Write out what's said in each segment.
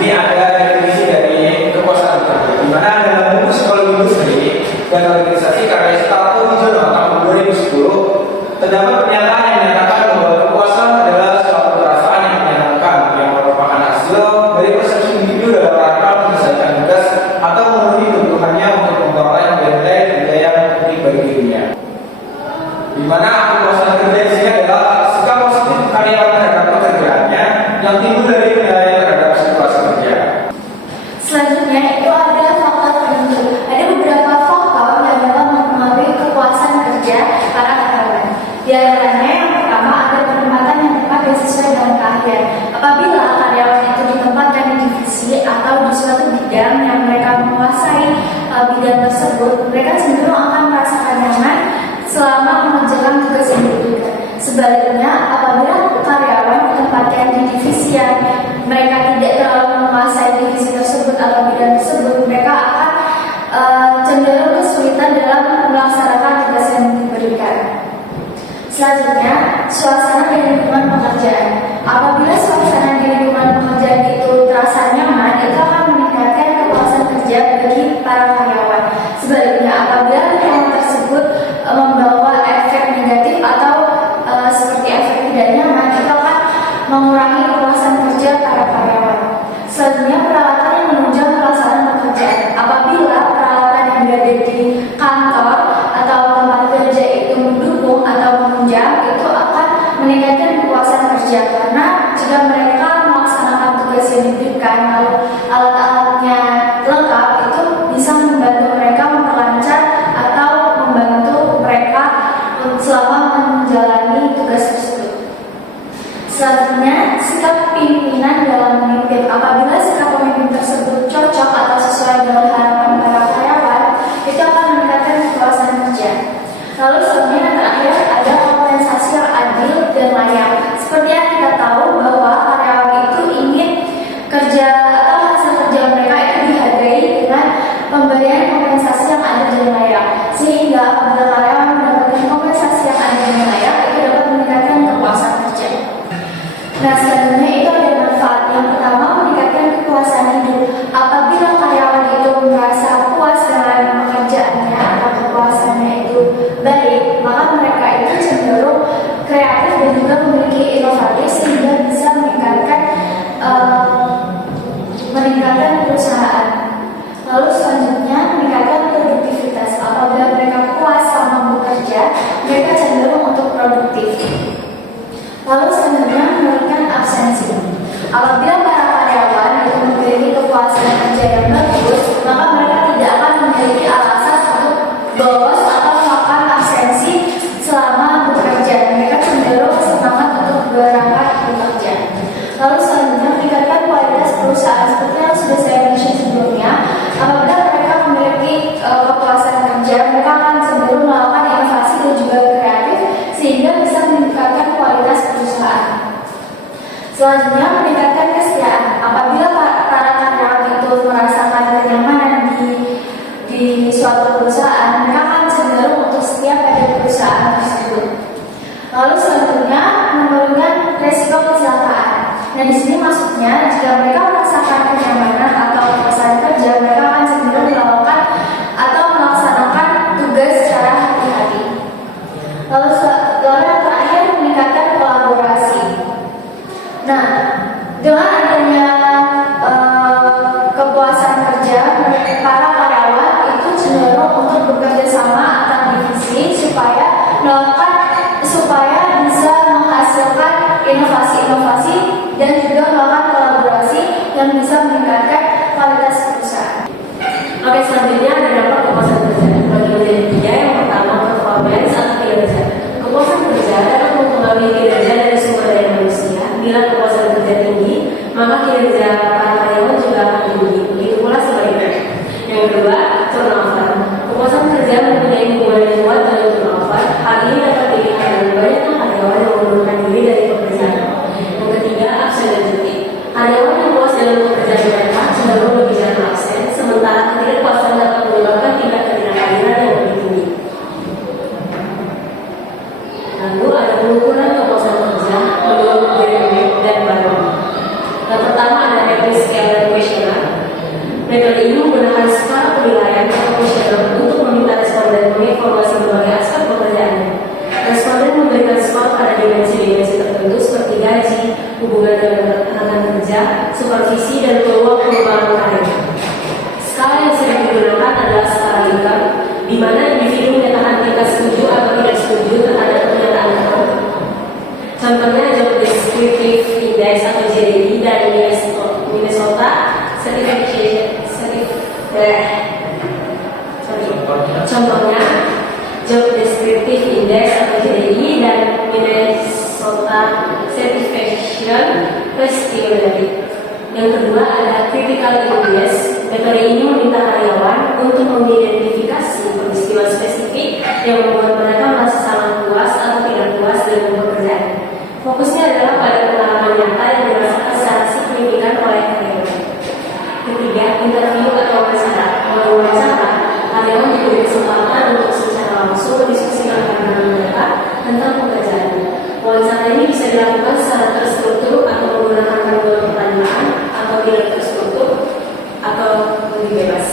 sini ada definisi dari kekuasaan bekerja, di mana dalam buku Psikologi Industri dan Organisasi karya Stato Wijono tahun 2010 terdapat pernyataan yang menyatakan bahwa kekuasaan adalah suatu perasaan yang menyenangkan yang merupakan hasil dari persepsi individu dalam rangka menyelesaikan tugas atau memenuhi kebutuhannya untuk memperoleh nilai-nilai yang penting bagi dirinya. Di mana kekuasaan kerja di sini adalah sikap positif karyawan terhadap pekerjaannya yang timbul dari penilaian terhadap situasi kerja. Selanjutnya itu ada faktor penentu. Ada beberapa faktor yang dapat mempengaruhi kepuasan kerja para karyawan. Di antaranya yang pertama ada penempatan yang tepat dan sesuai dengan keahlian. Apabila karyawan itu ditempatkan di divisi atau di suatu bidang yang mereka menguasai bidang tersebut, mereka cenderung akan merasakan nyaman selama mengerjakan tugas yang diberikan. Sebaliknya, apabila karyawan ditempatkan di divisi yang mereka tidak terlalu menguasai divisi tersebut atau bidang tersebut, mereka akan cenderung kesulitan dalam melaksanakan tugas yang diberikan. Selanjutnya, suasana di lingkungan pekerjaan. Apabila suasana di lingkungan pekerjaan itu terasa nyaman, itu akan meningkatkan kepuasan kerja bagi para karyawan. Sebaliknya, apabila lingkungan tersebut membawa efek negatif atau seperti efek tidak nyaman, itu akan mengurangi kepuasan kerja para karyawan. Selanjutnya, peralatan yang menunjang pelaksanaan pekerjaan. Apabila peralatan yang berada di kantor atau tempat kerja itu mendukung atau menunjang, itu akan meningkatkan kepuasan kerja karena jika mereka melaksanakan tugas yang diberikan lalu alat-alatnya lengkap, itu bisa membantu mereka memperlancar atau membantu mereka selama menjalani tugas tersebut. Selanjutnya, sikap pimpinan dalam memimpin. Apabila sikap pemimpin tersebut cocok atau sesuai dengan harapan para karyawan, itu akan meningkatkan kepuasan kerja. Lalu selanjutnya yang terakhir ada kompensasi yang adil dan layak. Seperti yang kita tahu bahwa karyawan itu ingin kerja atau hasil kerja mereka itu dihargai dengan pemberian kompensasi yang adil dan layak. Sehingga apabila karyawan mendapatkan kompensasi yang adil dan layak, itu dapat meningkatkan kepuasan kerja. Nah, selanjutnya itu ada manfaat. Yang pertama, meningkatkan kepuasan hidup. Apabila karyawan itu merasa puas dengan pekerjaannya atau kepuasannya itu baik, maka mereka itu cenderung kreatif dan juga memiliki inovatif sehingga bisa meningkatkan perusahaan. Lalu selanjutnya, meningkatkan produktivitas. Apabila mereka puas selama bekerja, mereka cenderung untuk produktif. Lalu selanjutnya, menurunkan absensi. Apabila para karyawan itu memiliki kepuasan kerja yang bagus, maka mereka tidak akan memiliki alasan untuk bolos atau melakukan absensi selama bekerja. Mereka cenderung semangat untuk berangkat bekerja. Lalu selanjutnya, meningkatkan kualitas perusahaan. Seperti yang sudah saya mention sebelumnya, apabila mereka memiliki kepuasan kerja, mereka akan cenderung melakukan inovasi dan juga kreatif sehingga bisa meningkatkan kualitas perusahaan. Selanjutnya, meningkatkan kesetiaan. Apabila para karyawan itu merasakan kenyamanan di suatu perusahaan, mereka akan cenderung untuk setia pada perusahaan tersebut. Lalu selanjutnya, menurunkan risiko kecelakaan. Nah, di sini maksudnya jika mereka merasakan kenyamanan atau kepuasan kerja, mereka akan cenderung melakukan atau melaksanakan tugas secara hati-hati. Lalu yang terakhir, meningkatkan kolaborasi. Nah, dengan adanya kepuasan kerja, para karyawan itu cenderung untuk bekerja sama antar divisi supaya bisa menghasilkan inovasi-inovasi dan juga melakukan kolaborasi yang bisa meningkatkan kualitas perusahaan. Oke, selanjutnya ada dampak kepuasan kerja. Bagi menjadi kerja, yang pertama performance atau kinerja. Kepuasan kerja dapat mempengaruhi kinerja dari sumber daya manusia. Bila kepuasan kerja tinggi, maka kinerja para karyawan juga akan tinggi. Begitu pula sebaliknya. Yang kedua, turnover. Kepuasan kerja mempunyai hubungan yang kuat dengan turnover. Hal ini dapat dilihat dari banyaknya karyawan yang mengundurkan diri dari pekerjaan. Yang ketiga, absen dan cuti. Karyawan yang puas dalam pekerjaan mereka cenderung lebih jarang absen, sementara ketidakpuasan dapat menyebabkan tingkat ketidakhadiran yang lebih tinggi. Lalu ada pengukuran kepuasan kerja menurut BPM dan Badan. Yang pertama ada Happy Scale Metode ini menggunakan skala penilaian atau kuesioner untuk meminta responden mengevaluasi berbagai aspek pekerjaannya. Responden memberikan skor pada dimensi-dimensi tertentu seperti gaji, hubungan dengan rekan kerja, supervisi, dan peluang pengembangan karir. Skala yang sering digunakan adalah skala Likert, di mana individu menyatakan tingkat setuju atau tidak setuju terhadap pernyataan tersebut. Contohnya Job Descriptive Index atau JDI dari Minnesota Contohnya Job Descriptive Index atau JDI dan Minnesota Certification Questionnaire. Yang kedua ada Critical Index. Metode ini meminta karyawan untuk mengidentifikasi peristiwa spesifik yang membuat mereka merasa sangat puas atau tidak puas dengan pekerjaan. Fokusnya adalah pada pengalaman nyata yang dirasakan secara signifikan oleh karyawan. Ketiga, interview atau wawancara. Karyawan diberi kesempatan untuk secara langsung mendiskusikan pandangan mereka tentang pekerjaan. Wawancara ini bisa dilakukan secara terstruktur atau menggunakan panduan pertanyaan atau tidak terstruktur atau lebih bebas.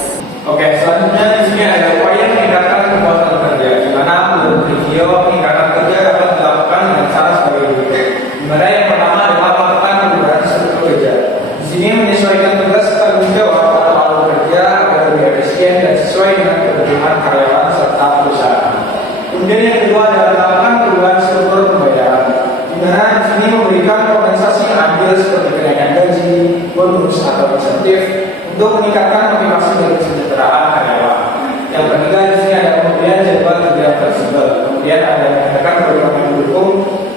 Oke, selanjutnya di sini ada upaya meningkatkan kepuasan kerja, di mana menurut review peningkatan kerja dapat dilakukan dengan cara sebagai berikut. Di mana yang pertama adalah melakukan perubahan struktur kerja. Di sini menyesuaikan tugas tanggung jawab atau alur kerja agar lebih efisien dan sesuai dengan kebutuhan karyawan serta perusahaan. Kemudian yang kedua adalah melakukan perubahan struktur pembayaran, di mana di sini memberikan kompensasi yang adil seperti kenaikan gaji, bonus atau insentif untuk meningkatkan motivasi dan kesejahteraan karyawan. Yang ketiga di sini ada pemberian jadwal kerja fleksibel. Kemudian ada mengadakan program yang mendukung,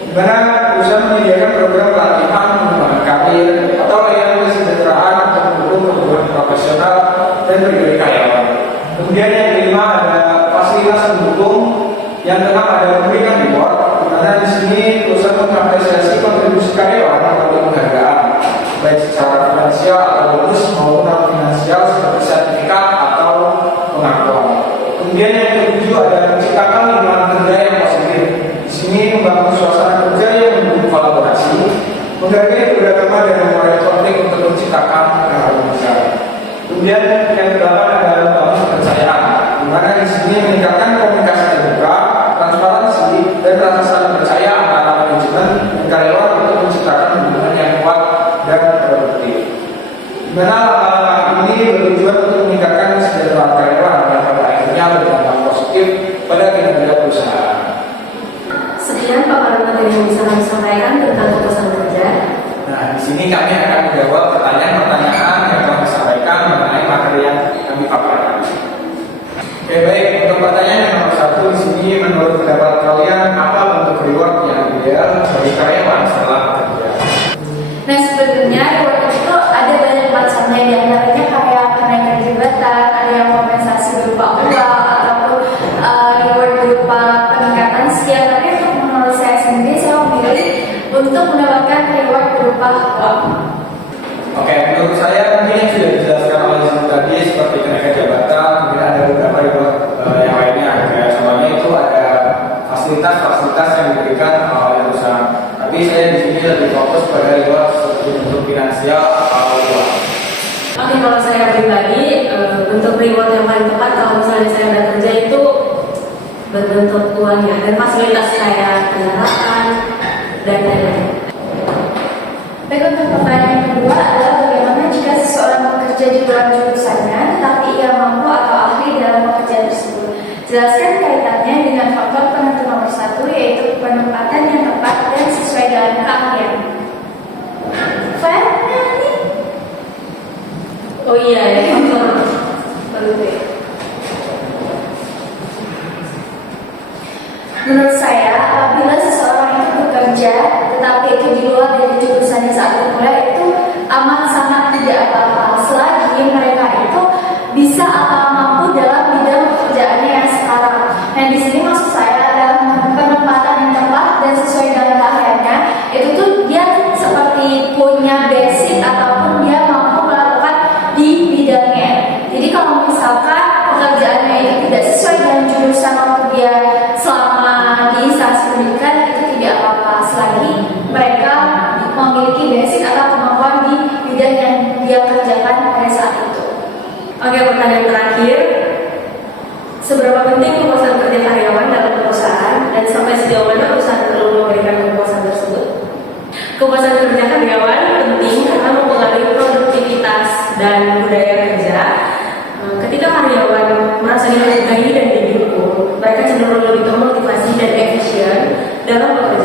di mana perusahaan menyediakan program pelatihan pengembangan karir atau layanan kesejahteraan untuk mendukung kebutuhan profesional dan pribadi karyawan. Kemudian yang kelima ada fasilitas pendukung. Yang keenam ada memberikan reward, di mana di sini perusahaan mengapresiasi kontribusi karyawan melalui penghargaan, baik secara finansial atau bonus maupun non finansial seperti sertifikat atau pengakuan. Kemudian yang ketujuh ada menciptakan lingkungan kerja yang positif. Di sini membangun suasana kerja yang mendukung kolaborasi, menghargai beragama dan mengurangi konflik untuk menciptakan keharmonisan. Kemudian yang kedelapan adalah membangun kepercayaan, di mana di sini meningkatkan komunikasi terbuka, transparansi, dan rasa saling percaya antara manajemen dan karyawan untuk menciptakan hubungan yang kuat dan produktif. Di mana langkah-langkah ini bertujuan untuk meningkatkan kesejahteraan karyawan yang pada akhirnya berdampak positif pada kinerja perusahaan. Sekian paparan materi yang bisa kami sampaikan tentang kepuasan kerja. Nah, di sini kami akan menjawab pertanyaan-pertanyaan yang kami sampaikan mengenai materi yang kami paparkan. Oke, baik. Untuk pertanyaan yang nomor satu di sini, menurut pendapat kalian apa bentuk reward yang ideal bagi karyawan setelah bekerja? Nah, sebenarnya reward itu ada banyak macamnya, di antaranya kayak kenaikan jabatan, ada yang kompensasi berupa uang ataupun reward berupa peningkatan skill. Tapi untuk menurut saya sendiri, saya memilih untuk mendapatkan reward berupa uang. Oke, menurut saya mungkin yang sudah dijelaskan oleh Ibu tadi seperti kenaikan jabatan, kemudian ada beberapa reward yang lainnya. Kayak contohnya itu ada fasilitas-fasilitas yang diberikan oleh perusahaan. Tapi saya di sini lebih fokus pada reward seperti bentuk finansial atau uang. Oke, kalau saya pribadi bentuk reward yang paling tepat kalau misalnya saya udah kerja itu berbentuk uangnya dan fasilitas saya kendaraan dan lain-lain. Baik, untuk pertanyaan yang kedua adalah bagaimana jika seseorang bekerja di luar jurusannya tetapi ia mampu atau ahli dalam pekerjaan tersebut. Jelaskan kaitannya dengan faktor penentu nomor satu, yaitu penempatan yang tepat dan sesuai dengan keahlian. Oh iya, ini faktor penentu. Menurut saya, apabila seseorang itu bekerja tetapi itu di luar dari jurusannya saat berkuliah, itu amat sangat tidak apa-apa selagi mereka itu bisa atau mampu dalam bidang pekerjaannya yang sekarang. Nah, di sini maksud saya adalah penempatan yang tepat dan sesuai dengan keahliannya. Itu tuh dia seperti punya basic ataupun dia mampu melakukan di bidangnya. Jadi kalau misalkan pekerjaannya itu tidak sesuai dengan jurusan waktu dia selama di instansi pendidikan, itu tidak apa-apa selagi mereka memiliki basic atau kemampuan di bidang yang dia kerjakan pada saat itu. Oke, pertanyaan terakhir. Seberapa penting kepuasan kerja karyawan dalam perusahaan dan sampai sejauh mana perusahaan perlu memberikan kepuasan tersebut? Kepuasan kerja karyawan penting karena mempengaruhi produktivitas dan budaya kerja. Ketika karyawan merasa dihargai dan didukung, mereka cenderung lebih termotivasi dan efisien dalam bekerja